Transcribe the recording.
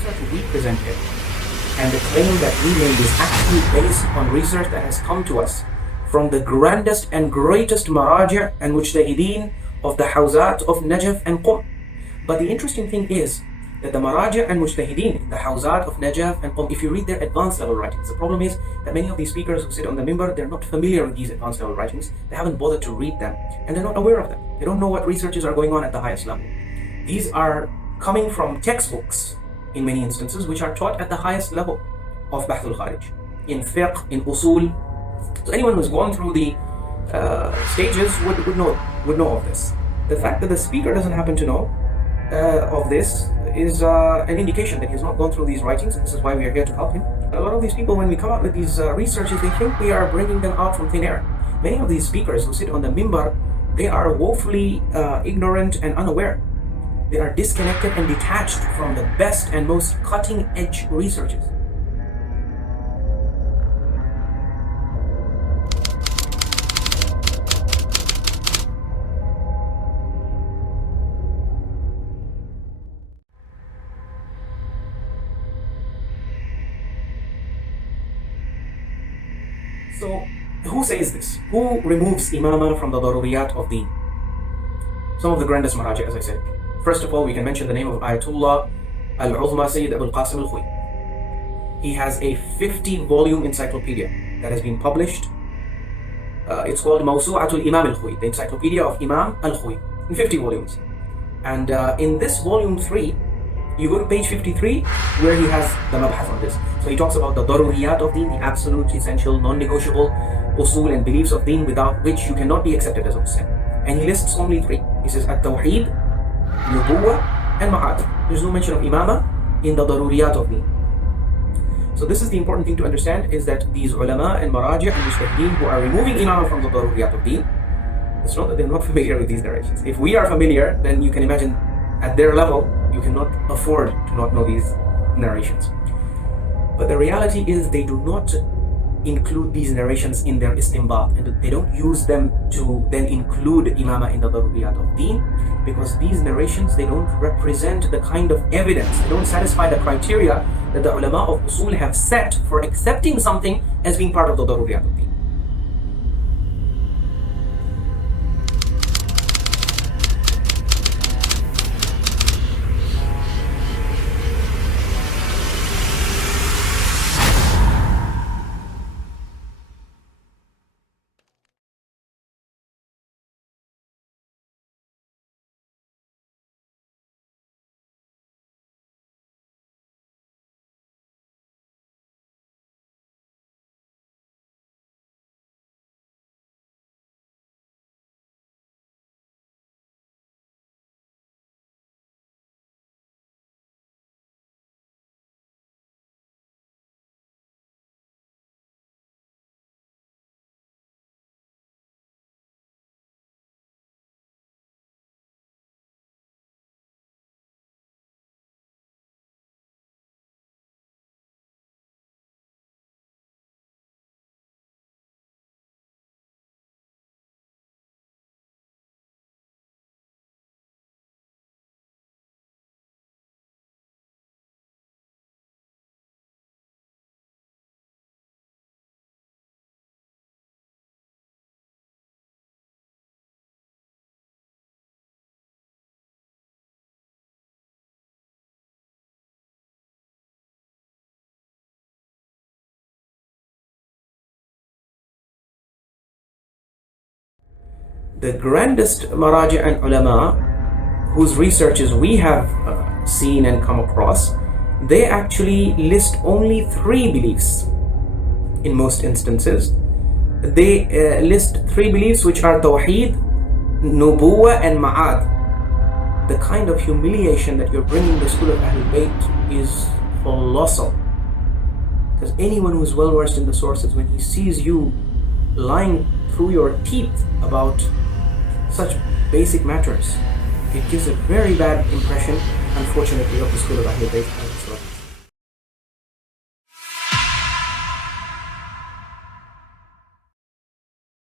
research we present here and the claim that we made is actually based on research that has come to us from the grandest and greatest Maraj'e and mujtahideen of the Hawzat of Najaf and Qum. But the interesting thing is that the Maraj'e and mujtahideen, the Hawzat of Najaf and Qum, if you read their advanced level writings, the problem is that many of these speakers who sit on the minbar, they're not familiar with these advanced level writings. They haven't bothered to read them and they're not aware of them. They don't know what researches are going on at the highest level. These are coming from textbooks in many instances, which are taught at the highest level of Bahth al-Kharij, in fiqh, in usul. So anyone who's gone through the stages would know of this. The fact that the speaker doesn't happen to know of this is an indication that he's not gone through these writings, and this is why we are here to help him. A lot of these people, when we come out with these researches, they think we are bringing them out from thin air. Many of these speakers who sit on the minbar, they are woefully ignorant and unaware. They are disconnected and detached from the best and most cutting-edge researches. So, who says this? Who removes Imamah from the daruriyat of deen? Some of the grandest Maraj'e, as I said. First of all, we can mention the name of Ayatollah al-Uzma Syed Abul Qasim al-Khoi. He has a 50-volume encyclopedia that has been published. It's called Mawsu'atul Imam al-Khoi, the encyclopedia of Imam al-Khoi, in 50 volumes. And in this volume 3, you go to page 53, where he has the mabhath on this. So he talks about the daruriyat of deen, the absolute, essential, non-negotiable usul and beliefs of deen without which you cannot be accepted as a Muslim. And he lists only 3. He says at-tawheed, nubuwwah, and ma'ad. There's no mention of imamah in the daruriyat of deen. So this is the important thing to understand, is that these ulama and maraj'e and mujtahideen who are removing imamah from the daruriyat of deen, it's not that they're not familiar with these narrations. If we are familiar, then you can imagine at their level, you cannot afford to not know these narrations. But the reality is they do not include these narrations in their istinbat, and they don't use them to then include imamah in the daruriyat of deen, because these narrations, they don't represent the kind of evidence, they don't satisfy the criteria that the ulama of usul have set for accepting something as being part of the daruriyat of deen. The grandest Maraj'e and ulama, whose researches we have seen and come across, they actually list only 3 beliefs in most instances. They list 3 beliefs, which are tawheed, nubuwwah, and ma'ad. The kind of humiliation that you're bringing the school of Ahlul Bayt is colossal. Because anyone who is well versed in the sources, when he sees you lying through your teeth about such basic matters, it gives a very bad impression, unfortunately, of the school of Ahlul Bayt.